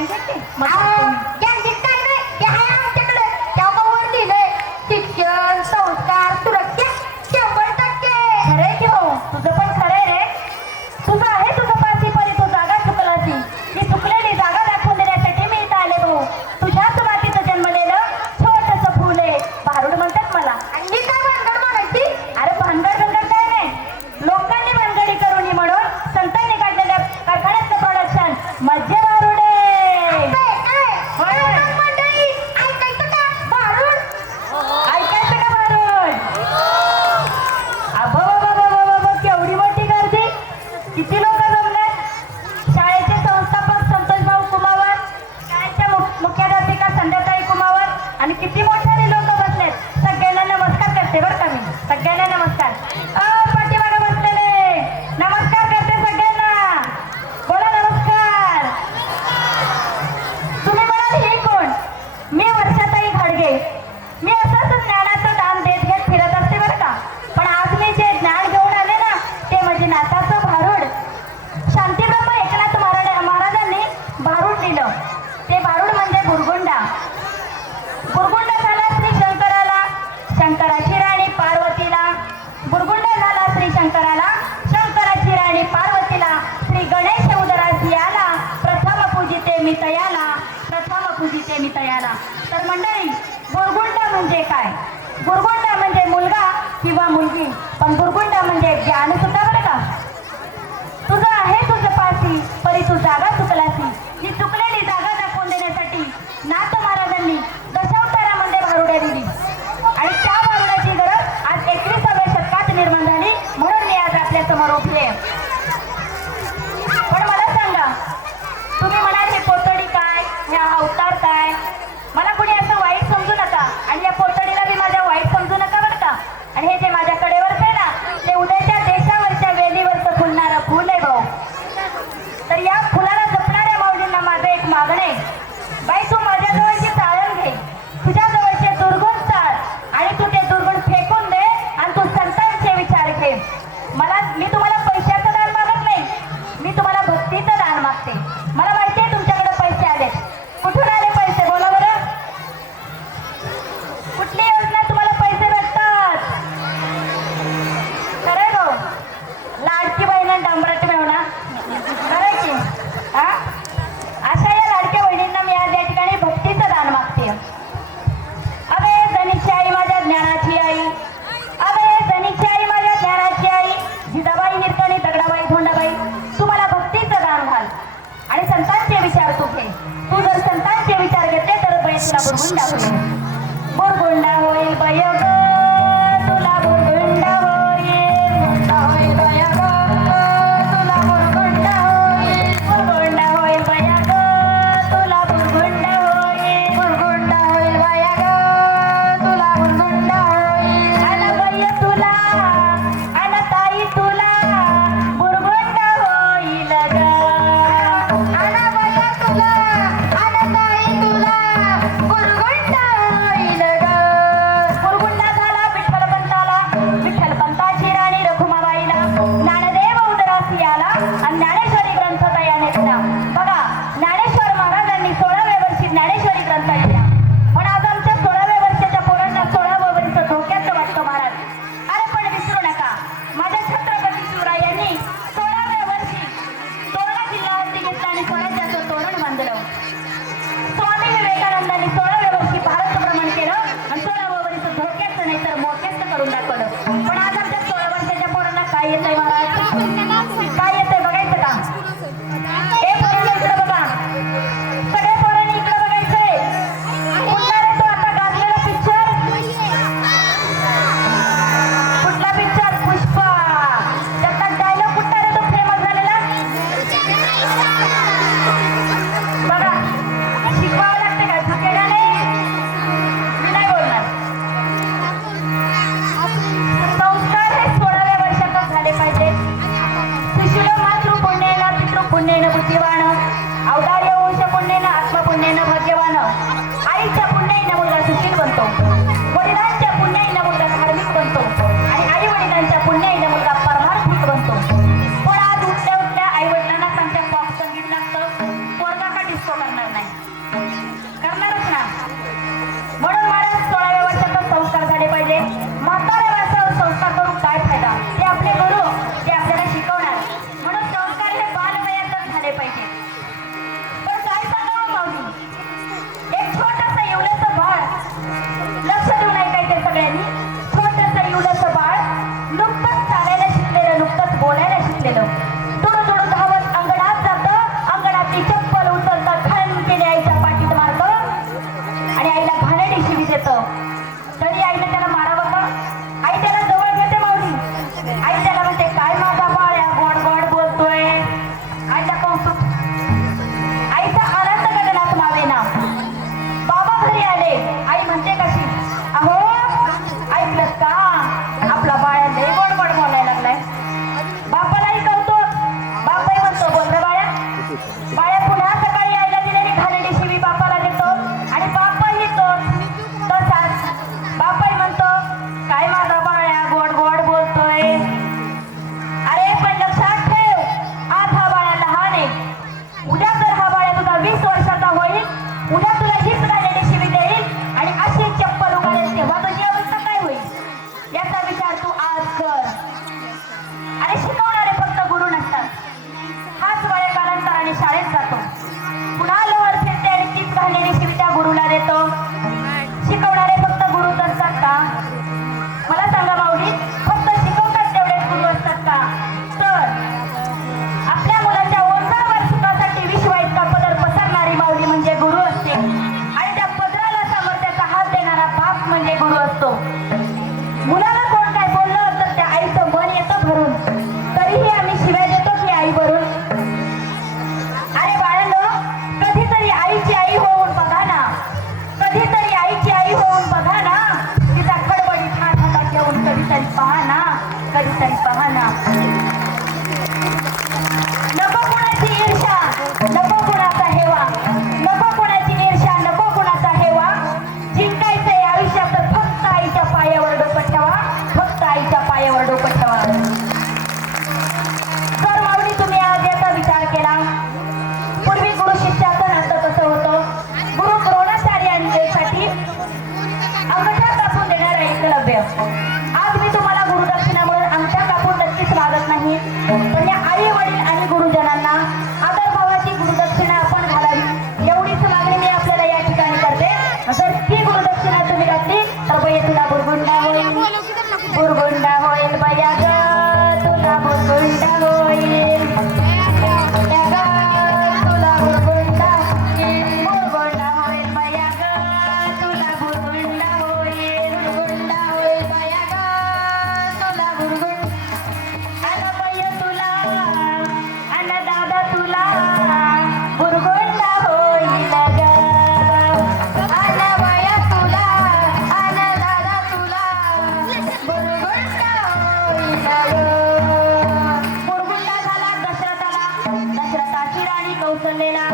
गॅंजेट गॅंजेट काय नाही ते आहे आमच्याकडे तेव्हा वर दिलंय शिक्षण संस्कार सुरक्षा 100%. खरंय की भाऊ तुझं पण खरंय रे. तुझं आहे तुझं पासी परी तू जागा चुकलासी. ही चुकलेली जागा दाखवून देण्यासाठी मी इथं आले भाऊ. तुझ्याच मातीचं जन्मलेलं छोटंसं फुल आहे भारूड म्हणतात मला. आणि मी काय भानगड म्हणायची अरे भानगड भानगड काय नाही. लोकांनी भानगडी करून म्हणून संतांनी काढलेल्या कारखान्यातलं प्रोडक्शन मज्जे भारुडे. मंडळी ऐकायचं का भारूड ऐकायचं का भारूड? अबो केवढी मोठी गर्दी. किती लोक जमले. शाळेचे संस्थापक संतोष भाऊ कुमावत, शाळेच्या मुख्याध्यापिका संध्याताई कुमावत आणि किती मोठे लोक बसलेत. सगळ्यांना नमस्कार करते बरं का मी. सगळ्यांना नमस्कार. पाठीमागे बसलेले नमस्कार करते सगळ्यांना. बोला नमस्कार. तुम्ही म्हणाल हे कोण? मी वर्षाताई घाडगे. मी असंच ज्ञानाचं दान देत घेत फिरत असते बरं का. पण आज मी जे ज्ञान घेऊन आले ना ते म्हणजे नाताचं भारूड. शांतीब्रह्म एकनाथ महाराजांनी भारूड दिलं. ते भारूड म्हणजे बुरगुंडा. बुरगुंडा झाला श्री शंकराला, शंकराची राणी पार्वतीला. बुरगुंडा झाला श्री शंकराला, शंकराची राणी पार्वतीला. श्री गणेश उदरासी आला, प्रथम पूजिते मी तयाला, प्रथम पूजिते मी तयाला. तर मंडळी बुरगुंडा म्हणजे काय? बुरगुंडा म्हणजे मुलगा किंवा मुलगी, पण बुरगुंडा म्हणजे ज्ञान सुद्धा बरं का. तुझं आहे तुझं पासी परी तू जागा चुकलासी. ही चुकलेली जागा दाखवून देण्यासाठी नाथ महाराजांनी दशावतारामध्ये भारुड्या दिली आणि त्या भारुडाची गरज आज 21व्या शतकात निर्माण झाली म्हणून मी आज आपल्या समोर उभी आहे. पण मला सांगा तुम्ही म्हणाल हे पोतडी काय, हे अवतार काय? मला कुणी असं वाईट समजू नका आणि या पोतडीला बी माझ्या वाईट समजू नका बरं का. आणि हे जे माझ्या कडेवरच आहे ना ते उद्याच्या देशावरच्या वेलीवरचं फुलणारं फुल आहे भाऊ. तर या फुलाला जपणाऱ्या माऊलींना माझं एक मागणं आहे. बाई तू माझ्या जवळची चाळण घे, तुझ्या जवळचे दुर्गुण चाळ आणि तू ते दुर्गुण फेकून दे आणि तू संतांचे विचार घे. मी तुम्हाला पैशाचं दान मागत नाही, मी तुम्हाला भक्तीचं दान मागते. मला माहिती आहे तुमच्याकडे पैसे आलेत. कुठून आले पैसे बोला बरं. कुठली योजना तुम्हाला पैसे भेटतात? खरं भाऊ लाडकी बहीण डांबराची मिळवणार खरं की हा. अशा या लाडक्या बहिणींना मी आज या ठिकाणी भक्तीचं दान मागते. अबे जनीची आई माझ्या ज्ञानाची आई, अबे जनीची आई माझ्या ज्ञानाची आई, जिजाबाई हिरकणी दगडाबाई धोंडाबाई तू मला भक्तीचं दान घाल आणि संतांचे विचार तू घे. तू जर संतांचे विचार घेतले तर बाई तुला बुरगुंडा होईल. बुरगुंडा होईल बाय ग तुला बुरगुंडा होईल. बुरगुंडा होईल बाय ग तुला बुरगुंडा होईल. बुरगुंडा होईल बाय ग तुला बुरगुंडा होईल. बुरगुंडा होईल बाय ग तुला बुरगुंडा होईल. अन बाई तुला अन ताई तुला बुरगुंडा होईल ग. अन बाया तुला अन ताई तुला बुरगुंडा होईल ग. बुरगुंडा जातो. पुन्हा लवर फिरते आणि तीच घाललेली शिवी त्या गुरुला देतो. शिकवणारे फक्त गुरुच असतात का? मला सांगा माऊली, फक्त शिकवतात तेवढे गुरु असतात का? तर आपल्या मुलाच्या ओंजळावर सुखासाठी विश्व इतका पदर पसरणारी माऊली म्हणजे गुरु असते. आणि त्या पदराला सामर्थ्याचा हात देणारा बाप म्हणजे गुरु असतो. मुलाला कोण काय बोललं तर त्या आईचं मन येतं भरून, तरीही आम्ही शिव्या देतो की आई भरून. अरे बाळांनो, कधीतरी आईची आई होऊन बघा ना, कधीतरी आईची आई होऊन बघा ना, तिचा खडबडीत हात हातात घेऊन कधीतरी पहा ना, कधीतरी पहा ना. नको कुणाची ईर्ष्या, नको कुणाचा हेवा, नको कुणाची ईर्ष्या, नको कुणाचा हेवा. जिंकायचंय आयुष्यात तर फक्त आईच्या पायावर डोकं ठेवा, फक्त आईच्या पायावर डोकं ठेवा. जर माऊली तुम्ही आज याचा विचार केला, पूर्वी गुरु शिष्याचं नातं कसं होतं? गुरु द्रोणाचार्यांसाठी अंगठा कापून देणारा एकलव्य. आज मी तुम्हाला गुरुदक्षिणा म्हणून अंगठा कापून नक्कीच मागत नाही, पण या आई वडील आणि गुरुजनांना आदरभावाची गुरुदक्षिणा आपण घालावी एवढीच मागणी मी आपल्याला या ठिकाणी करते. जर ती गुरुदक्षिणा तुम्ही घातली तर बये तुला बुरगुंडा होईल, बुरगुंडा होईल बया ग, तुला बुरगुंडा होईल, या ग, तुला बुरगुंडा, बुरगुंडा होईल बया ग, तुला बुरगुंडा होईल, बुरगुंडा होईल बया ग, तुला बुरगुंडा. आला बया तुला, आला दादा तुला, बुरगुंडा होईल ग. आला बया तुला, आला दादा तुला, बुरगुंडा होईल ग. बुरगुंडा झाला दशरथाला, दशरथाची राणी कौसल्याला,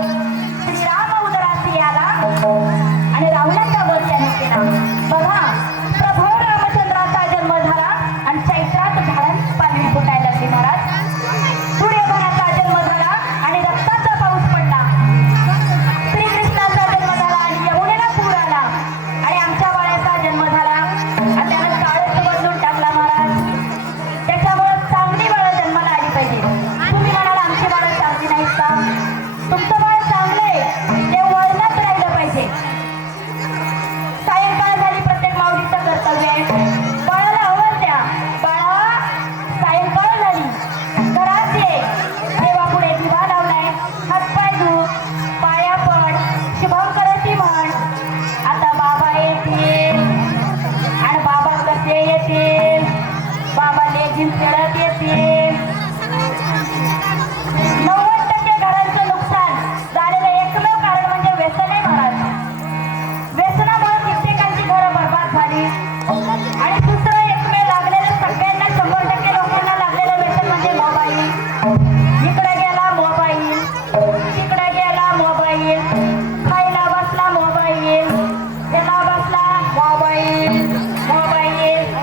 श्रीराम उदरासी आला आणि रावणाचा वध त्याने केला. बघा, प्रभू रामचंद्राचा जन्म झाला आणि चैत्रात झाडांची पालवी फुटायला लागली महाराज. सूर्यभराचा जन्म झाला आणि रक्ताचा पाऊस पडला. श्रीकृष्णाचा जन्म झाला आणि यमुनेला पूर आला. आणि आमच्या बाळाचा जन्म झाला आणि त्यानं काळच बदलून टाकला महाराज. त्याच्यामुळे चांगली बाळं जन्माला आली पाहिजे. तुम्ही म्हणाल आमची बाळं चांगली नाहीत का? तुमचं बाळ चांगलंय, ते वळणात राहिलं पाहिजे. सायंकाळ झाली, प्रत्येक माऊलीचं कर्तव्य आहे बाळाला आवाज द्या. बाळा, सायंकाळ झाली, घरात ये. देवापुढे दिवा लावलाय, हातपाय धु, पाया पड, शुभंकरोती म्हण. आता बाबा येतील आणि बाबा कसे येतील? बाबा लेझीम खेळत येतील. 90% घरांचं नुकसान झालेलं एकमेव कारण म्हणजे व्यसन आहे महाराज. व्यसनामुळे कित्येकांची घरं बरबाद झाली. आणि दुसरं एकमेव लागलेलं, सगळ्यांना 100% लोकांना लागलेलं व्यसन म्हणजे मोबाईल. इकडे गेला मोबाईल, तिकडे गेला मोबाईल, खायला बसला मोबाईल, त्याला बसला मोबाईल, मोबाईल.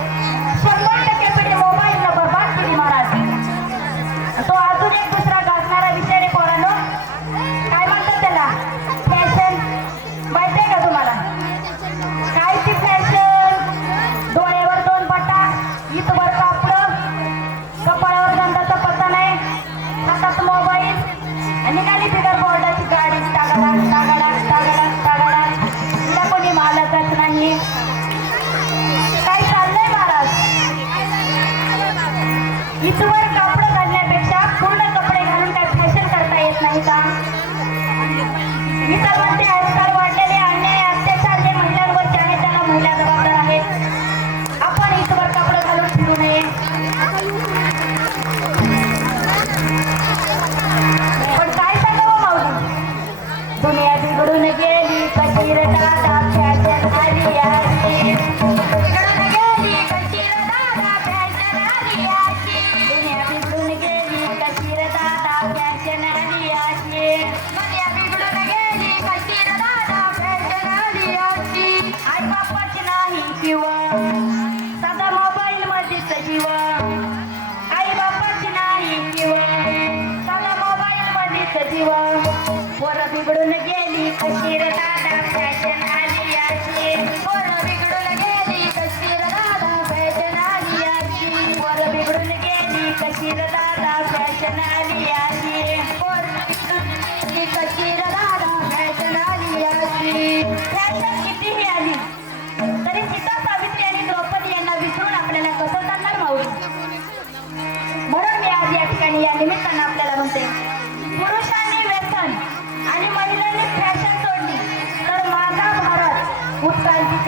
100% पिढी मोबाईलनं बरबाद केली महाराज. तो अजून एक दुसरा गाजणारा विषय रे पोरांनो. काय म्हणतात त्याला? फॅशन. माहितीये का तुम्हाला? काय ती फॅशन? डोळ्यावर 2 बटा, इथवर कापड, कपाळावर गंधाचा पत्ता नाही, हातात मोबाईल आणि निघाली बिगर बोर्डाची गाडी. टागडा टागडा टागडा टागडा. तिला कोणी मालकच नाही. काय चाललंय महाराज? इथवर कापड घालण्यापेक्षा पूर्ण कपडे घालून काय फॅशन करता येत नाही का? मी तर म्हणते आजकाल वाढलेले अन्याय अत्याचार जे महिलांवरचे आहेत त्याला महिला जबाबदार आहेत. आपण इथवर कापड घालून फिरू नये. पण काय सांगावं माऊली? दुनिया बिघडून गेली, कशी रे दादा फॅशन आली आली. बिघडून गेली, कशी रे दादा फॅशन आली आली. दुनिया बिघडून गेली, कशी रे दादा फॅशन आली आली. दुनिया बिघडून गेली, कशी रे दादा फॅशन आली आली. आई बापाची नाही किंवा साधा मोबाईल मध्येच जीव. आई बापाची नाही किंवा साधा मोबाईल मध्येच जीव. पोरं बिघडून गेली, कशी रे दादा फॅशन आली आली. पोरं बिघडून गेली, कशी रे दादा फॅशन आली आली. पोरं बिघडून गेली, कशी रे दादा फॅशन आली आली. पोरं बिघडून गेली, कशी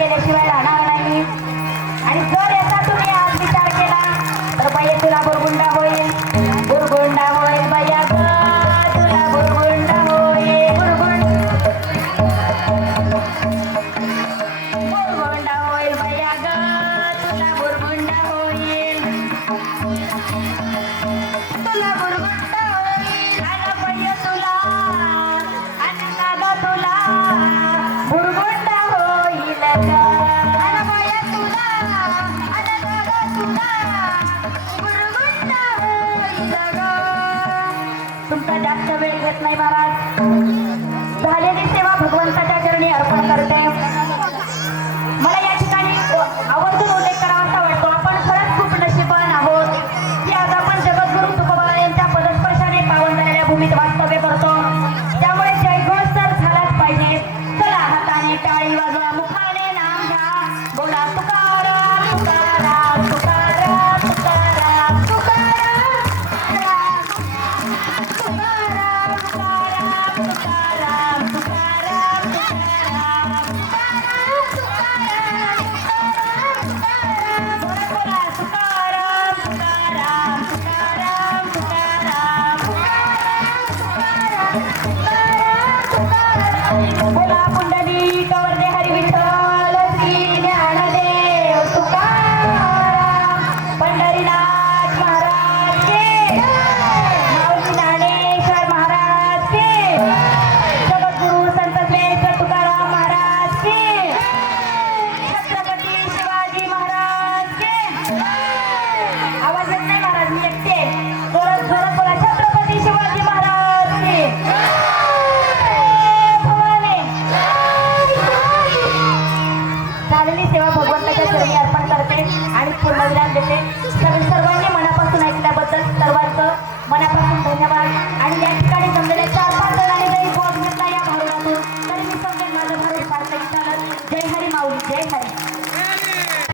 केल्याशिवाय राहणार नाही. आणि जर याचा तुम्ही आज विचार केला तर बाई तुला बुरगुंडा होईल, बुरगुंडा होईल बाया ग, तुला बुरगुंडा होईल, बुरगुंडा होईल बाया ग, तुला बुरगुंडा होईल, तुला बुरगुंडा होईल. अगं बाई तुला, अण्णा ग तुला बुरगुंडा होईल ग. अरे बाया तुला, अरे दादा तुला, बुरगुंडा होईल ग. तुमचा जास्त वेळ घेत नाही महाराज. झालेली सेवा भगवंताच्या चरणी अर्पण करते. मला या ठिकाणी आवर्जून उल्लेख करावासा वाटतो. आपण खरंच खूप नशीबवान आहोत की आज आपण जगद्गुरु तुकोबा यांच्या पदस्पर्शाने पावन झालेल्या भूमीत वास्तव्य करतो. त्यामुळे जयघोष तर झालाच पाहिजे. चला हाताने टाळी वाजवा, मुखाने नाम घ्या, बोला तुकाराम तुकाराम तुकाराम तुकाराम तुकाराम तुकाराम तुकाराम तुकाराम बोला तुकाराम तुकाराम तुकाराम तुकाराम बोला पुंडलिक वरदे हरी विठ्ठल श्री ज्ञानदेव तुकाराम पंढरीनाथ महाराज के, माऊली ज्ञानेश्वर महाराज के, जगद्गुरु संत श्रेष्ठ तुकाराम महाराज के, छत्रपती शिवाजी महाराज के. आवाज येत नाही महाराज, मी एकटे. जोरात जोरात बोला, छत्रपती शिवाजी महाराज के. भवानी. झालेली सेवा भगवंताच्या चरणी अर्पण करते आणि पूर्णविराम देते. सर्वांनी मनापासून ऐकल्याबद्दल सर्वांचं मनापासून धन्यवाद. आणि या ठिकाणी जमलेल्या 4-5 जणांनी जरी बोध घेतला या भारुडातून तरी मी समजेल माझं भारूड सार्थक झालं. जय हरी माऊली, जय हरी.